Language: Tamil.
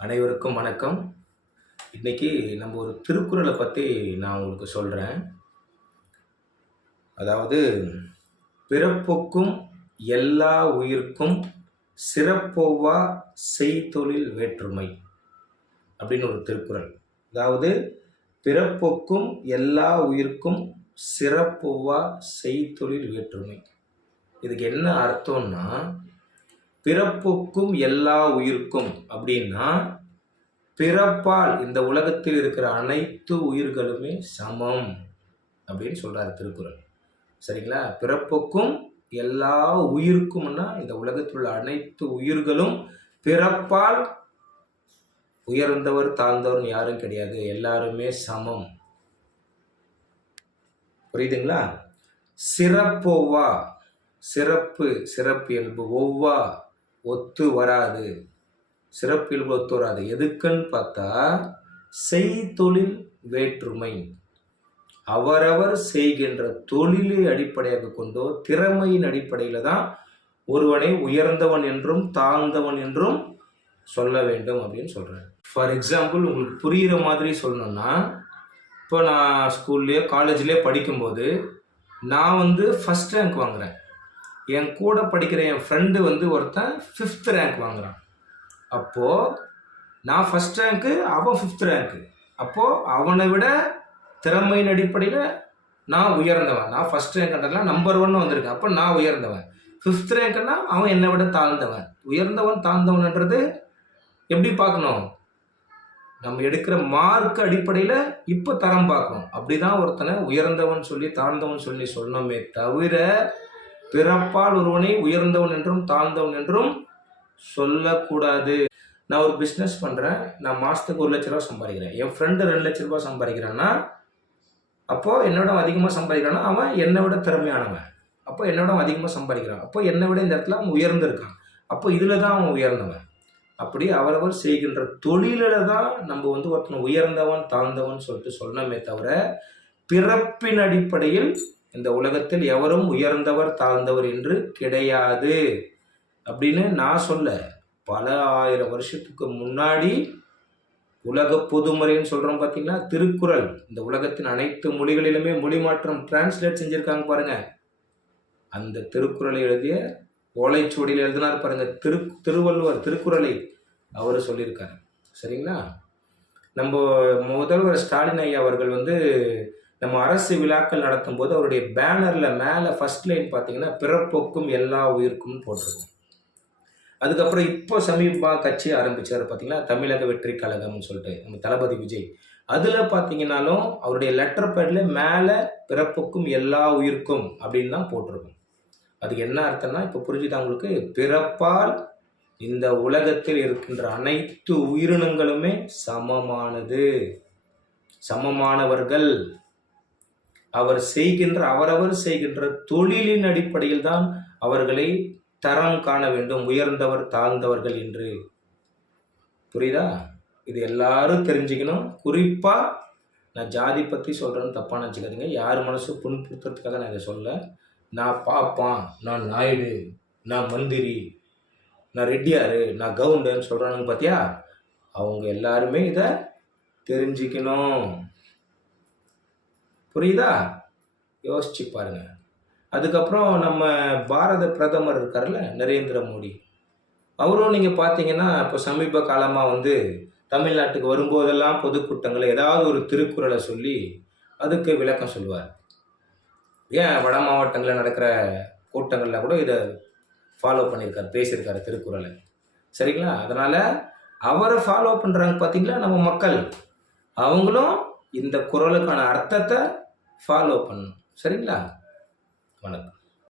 அனைவருக்கும் வணக்கம். இன்னைக்கு நம்ம ஒரு திருக்குறளை பற்றி நான் உங்களுக்கு சொல்கிறேன். அதாவது, பிறப்புக்கும் எல்லா உயிர்க்கும் சிறப்பொவ்வா செய்தொழில் வேற்றுமை அப்படின்னு ஒரு திருக்குறள். அதாவது, பிறப்புக்கும் எல்லா உயிர்க்கும் சிறப்பொவ்வா செய்தொழில் வேற்றுமை. இதுக்கு என்ன அர்த்தம்னா, பிறப்புக்கும் எல்லா உயிர்க்கும் அப்படின்னா, பிறப்பால் இந்த உலகத்தில் இருக்கிற அனைத்து உயிர்களுமே சமம் அப்படின்னு சொல்றாரு திருக்குறள். சரிங்களா? பிறப்புக்கும் எல்லா உயிருக்கும்னா, இந்த உலகத்தில் உள்ள அனைத்து உயிர்களும் பிறப்பால் உயர்ந்தவர் தாழ்ந்தவர் யாரும் கிடையாது, எல்லாருமே சமம். புரியுதுங்களா? சிறப்பொவ்வா, சிறப்பியல்பு, ஒவ்வா ஒத்து வராது, சிறப்பியல்பு ஒத்து வராது. எதுக்குன்னு பார்த்தா, செய்தொழில் வேற்றுமை. அவரவர் செய்கின்ற தொழிலை அடிப்படையாக கொண்டோ திறமையின் அடிப்படையில் தான் ஒருவனை உயர்ந்தவன் என்றும் தாழ்ந்தவன் என்றும் சொல்ல வேண்டும் அப்படின்னு சொல்கிறேன். ஃபார் எக்ஸாம்பிள், உங்களுக்கு புரிகிற மாதிரி சொல்லணும்னா, இப்போ நான் ஸ்கூல்லையோ காலேஜ்லேயோ படிக்கும்போது நான் ஃபஸ்ட் ரேங்க் வாங்குகிறேன். என் கூட படிக்கிற என் ஃப்ரெண்டு ஒருத்தன் 5th ரேங்க் வாங்குகிறான். அப்போது நான் ஃபஸ்ட் ரேங்க்கு, அவன் 5th ரேங்க்கு. அப்போது அவனை விட திறமையின் அடிப்படையில் நான் உயர்ந்தவன். நான் ஃபஸ்ட் ரேங்க்ன்றதுலாம் நம்பர் 1 வந்திருக்கேன். அப்போ நான் உயர்ந்தவன். 5th ரேங்க்னா அவன் என்னை விட தாழ்ந்தவன். உயர்ந்தவன் தாழ்ந்தவன்ன்றது எப்படி பார்க்கணும்? நம்ம எடுக்கிற மார்க் அடிப்படையில் இப்போ தரம் பார்க்கணும். அப்படி தான் ஒருத்தனை உயர்ந்தவன் சொல்லி தாழ்ந்தவன் சொல்லி சொல்லணுமே தவிர, பிறப்பால் ஒருவனை உயர்ந்தவன் என்றும் தாழ்ந்தவன் என்றும் சொல்லக்கூடாது. நான் ஒரு பிஸ்னஸ் பண்ணுறேன். நான் மாதத்துக்கு 1 லட்ச ரூபா சம்பாதிக்கிறேன். என் ஃப்ரெண்டு 2 லட்ச ரூபா சம்பாதிக்கிறான்னா, அப்போது என்னோட அதிகமாக சம்பாதிக்கிறான்னா அவன் என்னை விட திறமையானவன். அப்போ என்னோட அதிகமாக சம்பாதிக்கிறான். அப்போ என்னை விட இந்த இடத்துல அவன் உயர்ந்திருக்கான். அப்போ இதில் தான் அவன் உயர்ந்தவன். அப்படி அவரவர் செய்கின்ற தொழிலில் தான் நம்ம ஒருத்தனை உயர்ந்தவன் தாழ்ந்தவன் சொல்லிட்டு சொல்லணுமே தவிர, பிறப்பின் அடிப்படையில் இந்த உலகத்தில் எவரும் உயர்ந்தவர் தாழ்ந்தவர் என்று கிடையாது அப்படின்னு நான் சொல்ல. பல 1000 வருஷத்துக்கு முன்னாடி உலக பொதுமறைன்னு சொல்கிறோம் பார்த்தீங்களா, திருக்குறள். இந்த உலகத்தின் அனைத்து மொழிகளிலுமே மொழி மாற்றம் டிரான்ஸ்லேட் செஞ்சுருக்காங்க பாருங்க. அந்த திருக்குறளை எழுதிய ஓலைச்சுவடியில் எழுதினார் பாருங்க, திருவள்ளுவர் திருக்குறளை அவர் சொல்லியிருக்காரு. சரிங்களா? நம்ம முதல்வர் ஸ்டாலின் ஐயா அவர்கள் நம்ம அரசு விழாக்கள் நடத்தும் போது அவருடைய பேனரில் மேலே ஃபர்ஸ்ட் லைன் பார்த்தீங்கன்னா, பிறப்புக்கும் எல்லா உயிருக்கும் போட்டிருக்கும். அதுக்கப்புறம் இப்போ சமீபமாக கட்சி ஆரம்பிச்சார் பார்த்தீங்கன்னா, தமிழக வெற்றி கழகம்னு சொல்லிட்டு நம்ம தளபதி விஜய். அதில் பார்த்தீங்கன்னாலும் அவருடைய லெட்டர் பேடில் மேலே பிறப்புக்கும் எல்லா உயிருக்கும் அப்படின்னு தான் போட்டிருக்கும். அதுக்கு என்ன அர்த்தம்னா, இப்போ புரிஞ்சுதான் உங்களுக்கு? பிறப்பால் இந்த உலகத்தில் இருக்கின்ற அனைத்து உயிரினங்களுமே சமமானவர்கள். அவரவர் செய்கின்ற தொழிலின் அடிப்படையில் தான் அவர்களை தரம் காண வேண்டும், உயர்ந்தவர் தாழ்ந்தவர்கள் என்று. புரியுதா? இது எல்லாரும் தெரிஞ்சுக்கணும். குறிப்பாக நான் ஜாதி பற்றி சொல்கிறேன்னு தப்பாக நினச்சிக்காதீங்க. யார் மனசு புண்படுத்துறதுக்காக நான் இதை சொல்ல. நான் பாப்பான், நான் நாயுடு, நான் மந்திரி, நான் ரெட்டியாரு, நான் கவுண்டன்னு சொல்கிறானுங்க பார்த்தியா, அவங்க எல்லாருமே இதை தெரிஞ்சுக்கணும். புரியுதா? யோசிச்சு பாருங்க. அதுக்கப்புறம் நம்ம பாரத பிரதமர் இருக்கார்ல, நரேந்திர மோடி, அவரும் நீங்கள் பார்த்தீங்கன்னா இப்போ சமீப காலமாக தமிழ்நாட்டுக்கு வரும்போதெல்லாம் பொதுக்கூட்டங்களை ஏதாவது ஒரு திருக்குறளை சொல்லி அதுக்கு விளக்கம் சொல்லுவார். ஏன் வட மாவட்டங்களில் நடக்கிற கூட்டங்களில் கூட இதை ஃபாலோ பண்ணியிருக்காரு, பேசியிருக்காரு திருக்குறளை. சரிங்களா? அதனால் அவரை ஃபாலோ பண்ணுறாங்க பார்த்தீங்களா நம்ம மக்கள். அவங்களும் இந்த குறளுக்கான அர்த்தத்தை ஃபாலோ பண்ணணும். சரிங்களா? வணக்கம்.